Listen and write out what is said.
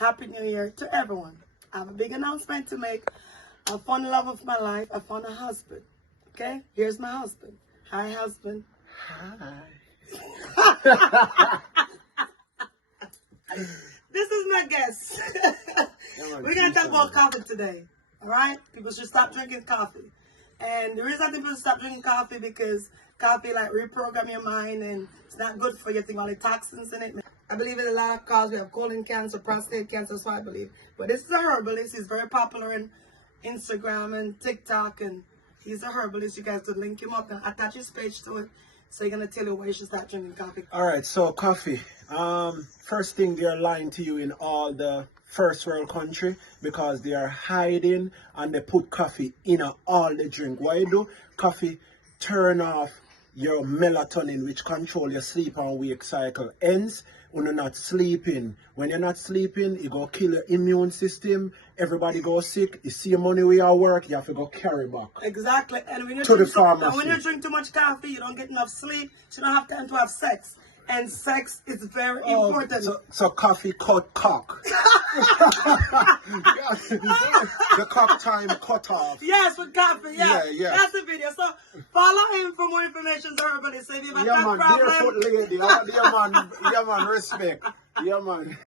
Happy New Year to everyone. I have a big announcement to make. I found the love of my life. I found a husband. Okay? Here's my husband. Hi, husband. Hi. This is my guest. We're going to talk about coffee today. All right? People should stop drinking coffee. And the reason I think people stop drinking coffee because coffee like reprogram your mind and it's not good for you. Think all the toxins in it. I believe in a lot of causes. We have colon cancer, prostate cancer, that's what I believe. But this is a herbalist. He's very popular in Instagram and TikTok, and he's a herbalist. You guys could link him up and attach his page to it. So he's gonna tell you why you should start drinking coffee. All right, so coffee. First thing, they're lying to you in all the first world country because they are hiding and they put coffee in all the drink. Why do coffee turn off your melatonin, which control your sleep and wake cycle? Hence, when you're not sleeping, when you're not sleeping, it go kill your immune system. Everybody go sick. You see your money where you work, you have to go carry back. Exactly. And when you to the drink pharmacy. when you drink too much coffee, you don't get enough sleep. So you don't have time to have sex. And sex is very important. So coffee cut cock. The cock time cut off. Yes, with coffee. Yeah, yeah. That's the video. So follow him for more information. Herbalist. So if you have a Yeah, man, problem, barefoot lady. Yeah, man, respect. Yeah, man.